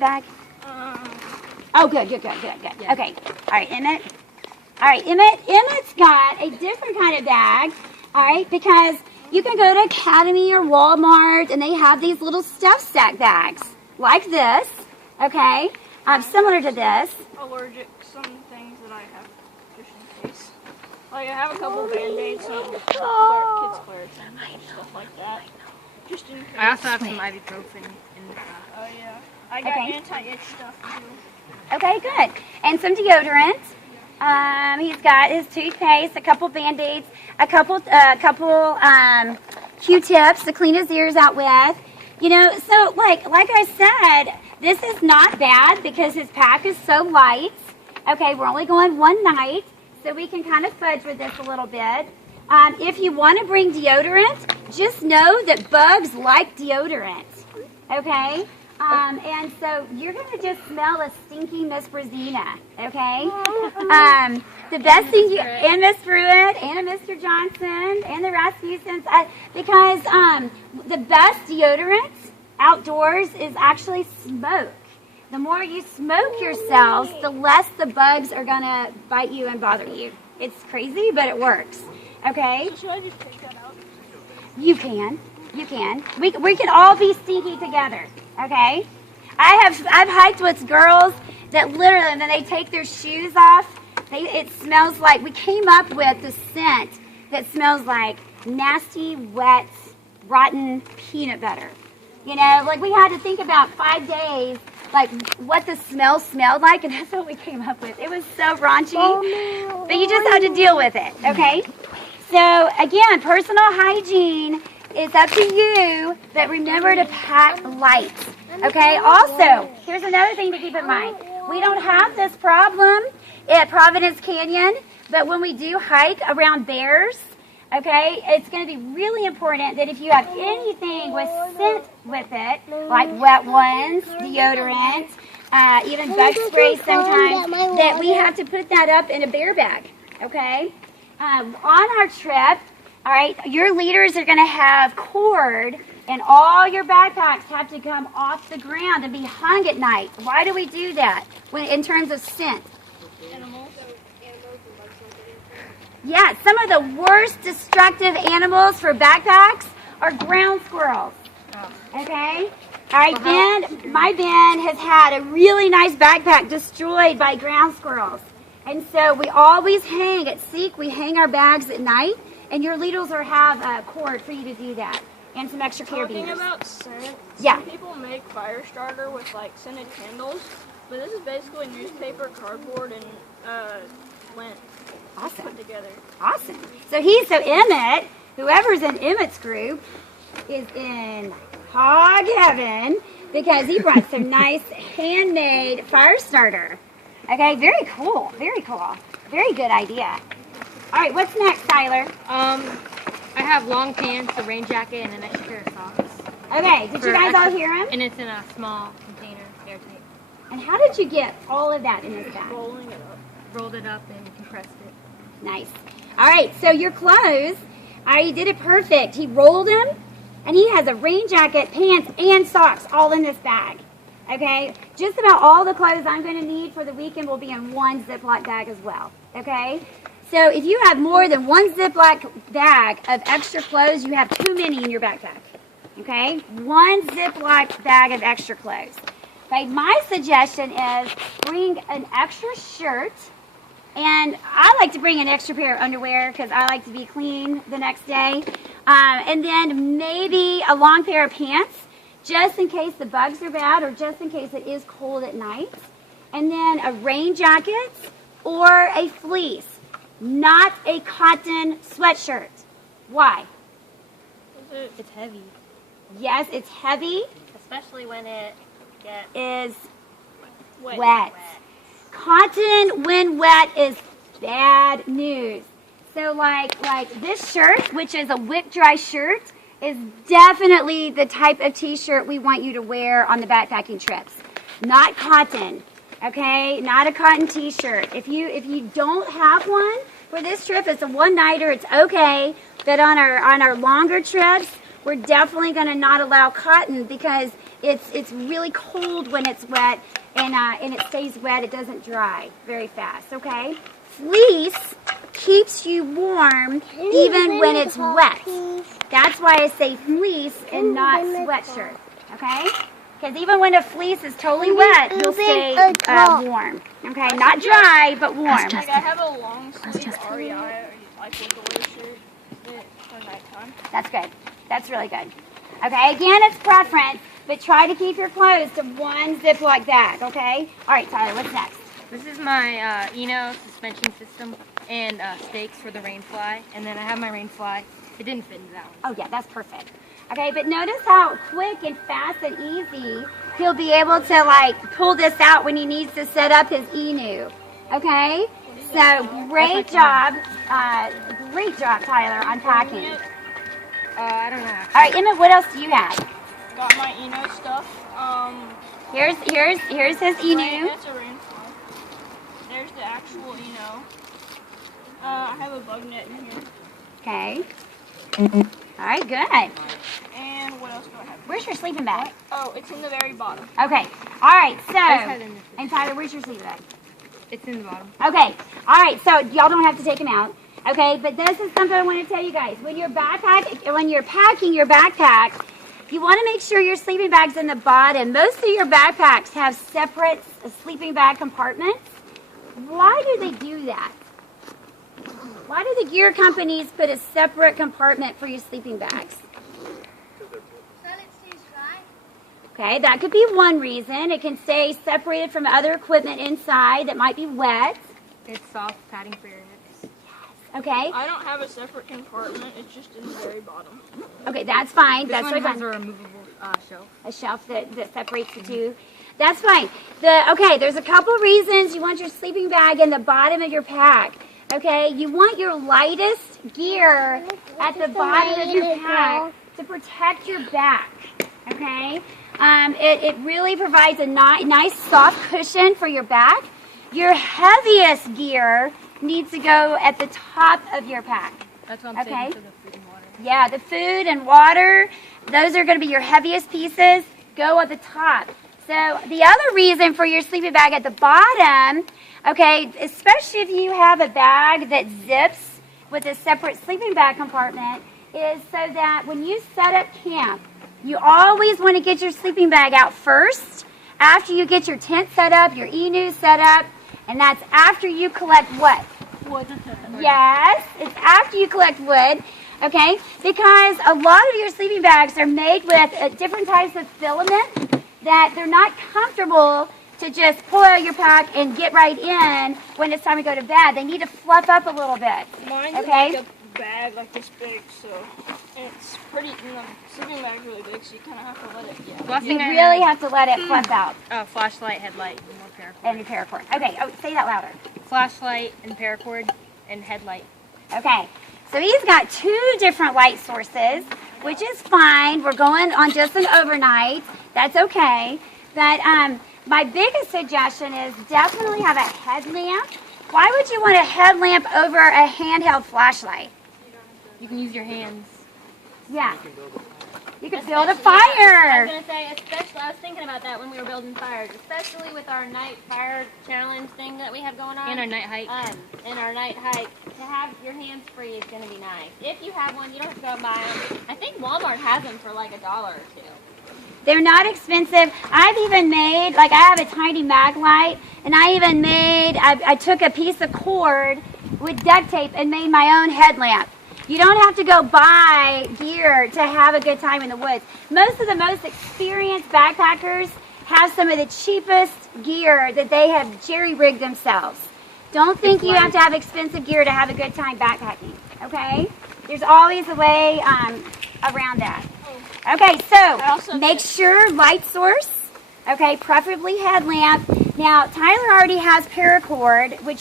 bag? Oh, good. Yeah. Okay. All right, Emmett. All right, Emmett's got a different kind of bag. All right, because you can go to Academy or Walmart, and they have these little stuff sack bags like this. Okay, similar to this. Allergic, some things that I have just in case. Like I have a couple Band-Aids, some kids' Claritin, stuff like that. Just in case. I also have some ibuprofen in the Oh yeah. I got anti-itch stuff too. Okay, good. And some deodorant. He's got his toothpaste, a couple Band-Aids, a couple Q-tips to clean his ears out with. You know, so like I said, this is not bad because his pack is so light. Okay, we're only going one night, so we can kind of fudge with this a little bit. If you want to bring deodorant, just know that bugs like deodorant. Okay? And so you're going to just smell a stinky Miss Brazina, okay? The best thing and Miss Pruitt, and a Mr. Johnson, and the Rasmussens, because the best deodorant outdoors is actually smoke. The more you smoke yourselves, the less the bugs are going to bite you and bother you. It's crazy, but it works, okay? Should I just take that out? You can. We can all be stinky together. Okay, I've hiked with girls that literally, when they take their shoes off, it smells like, we came up with the scent that smells like nasty, wet, rotten peanut butter. You know, like we had to think about 5 days, like what the smell smelled like, and that's what we came up with. It was so raunchy, but you just have to deal with it. Okay, so again, personal hygiene. It's up to you, but remember to pack light, okay? Also, here's another thing to keep in mind. We don't have this problem at Providence Canyon, but when we do hike around bears, okay, it's going to be really important that if you have anything with scent with it, like wet ones, deodorant, even bug spray sometimes, that we have to put that up in a bear bag, okay? On our trip, all right, your leaders are going to have cord, and all your backpacks have to come off the ground and be hung at night. Why do we do that in terms of scent? Animals. Yeah, some of the worst destructive animals for backpacks are ground squirrels. Okay? All right, my Ben has had a really nice backpack destroyed by ground squirrels. And so we always hang at Seek, we hang our bags at night. And your leaders will have a cord for you to do that, and some extra carabiners. Talking about scent, yeah. Some people make fire starter with like scented candles, but this is basically newspaper, cardboard, and lint. Awesome. Put together. Awesome. So Emmett, whoever's in Emmett's group, is in hog heaven because he brought some nice handmade fire starter. Okay, very cool. Very cool. Very good idea. All right, what's next, Tyler? I have long pants, a rain jacket, and an extra pair of socks. Okay, did you guys all hear him? And it's in a small container, airtight. And how did you get all of that in this bag? Rolling it up. Rolled it up and compressed it. Nice. All right, so your clothes, he did it perfect. He rolled them, and he has a rain jacket, pants, and socks all in this bag. Okay, just about all the clothes I'm going to need for the weekend will be in one Ziploc bag as well. Okay. So if you have more than one Ziploc bag of extra clothes, you have too many in your backpack, okay? One Ziploc bag of extra clothes. Okay, my suggestion is bring an extra shirt, and I like to bring an extra pair of underwear because I like to be clean the next day, and then maybe a long pair of pants just in case the bugs are bad or just in case it is cold at night, and then a rain jacket or a fleece. Not a cotton sweatshirt. Why? It's heavy. Yes, it's heavy. Especially when it is wet. Cotton when wet is bad news. So like this shirt, which is a wick dry shirt, is definitely the type of t-shirt we want you to wear on the backpacking trips. Not cotton. Okay, not a cotton t-shirt. If you don't have one for this trip, it's a one-nighter, it's okay. But on our longer trips, we're definitely going to not allow cotton because It's really cold when it's wet, and it stays wet. It doesn't dry very fast. Okay. Fleece keeps you warm even when it's wet. That's why I say fleece and not sweatshirt. Okay. Because even when a fleece is totally wet, you'll stay warm. Okay, not dry, but warm. Like I have a long sleeve REI, like with the winter shirt for nighttime. That's good. That's really good. Okay, again, it's preference, but try to keep your clothes to one Ziploc bag, okay? All right, Tyler, what's next? This is my Eno suspension system and stakes for the rain fly. And then I have my rain fly. It didn't fit into that one. Oh, yeah, that's perfect. Okay, but notice how quick and fast and easy he'll be able to, like, pull this out when he needs to set up his Enu. Okay? So, great job, Tyler, on packing. I don't know. All right, Emmett, what else do you have? Got my Eno stuff. Here's his Enu. That's a rain fly. There's the actual Eno. I have a bug net in here. Okay. All right, good. And what else do I have? Where's your sleeping bag? Oh, it's in the very bottom. Okay. All right, so, had it in this one. and Tyler, where's your sleeping bag? It's in the bottom. Okay. All right, so y'all don't have to take them out. Okay, but this is something I want to tell you guys. When you're packing your backpack, you want to make sure your sleeping bag's in the bottom. Most of your backpacks have separate sleeping bag compartments. Why do they do that? Why do the gear companies put a separate compartment for your sleeping bags? Okay, that could be one reason. It can stay separated from other equipment inside that might be wet. It's soft padding for your hips. Okay. I don't have a separate compartment. It's just in the very bottom. Okay, that's fine. This That's one really has fine. a removable shelf. A shelf that separates the two. That's fine. Okay, there's a couple reasons you want your sleeping bag in the bottom of your pack. Okay, you want your lightest gear at the bottom of your pack to protect your back. Okay, it really provides a nice soft cushion for your back. Your heaviest gear needs to go at the top of your pack. That's what I'm saying Okay. for the food and water. Yeah, the food and water, those are going to be your heaviest pieces. Go at the top. So the other reason for your sleeping bag at the bottom, okay, especially if you have a bag that zips with a separate sleeping bag compartment, is so that when you set up camp, you always want to get your sleeping bag out first after you get your tent set up, your Enu set up, and that's after you collect what? Wood. Yes, it's after you collect wood, okay? Because a lot of your sleeping bags are made with different types of filament that they're not comfortable to just pull out your pack and get right in when it's time to go to bed. They need to fluff up a little bit. Mine's Okay. like a bag like this big, so it's pretty. The sleeping bag's really big, so you kind of have to let it get. Last You thing I really have to let it fluff out. flashlight, headlight, and more paracord. And your paracord. Okay, say that louder. Flashlight and paracord and headlight. Okay, so he's got 2 different light sources, which is fine. We're going on just an overnight. That's okay. But my biggest suggestion is definitely have a headlamp. Why would you want a headlamp over a handheld flashlight? You can use your hands. Yeah. You could build a I was fire. gonna say, especially, I was thinking about that when we were building fires, especially with our night fire challenge thing that we have going on. And our night hike. And our night hike, to have your hands free is gonna be nice. If you have one, you don't have to go and buy them. I think Walmart has them for like $1 or $2. They're not expensive. I've even made, like I have a tiny mag light, and I took a piece of cord with duct tape and made my own headlamp. You don't have to go buy gear to have a good time in the woods. Most of the most experienced backpackers have some of the cheapest gear that they have jerry-rigged themselves. Don't think you have to have expensive gear to have a good time backpacking, okay? There's always a way around that. Okay, so make sure light source, okay, preferably headlamp. Now, Tyler already has paracord, which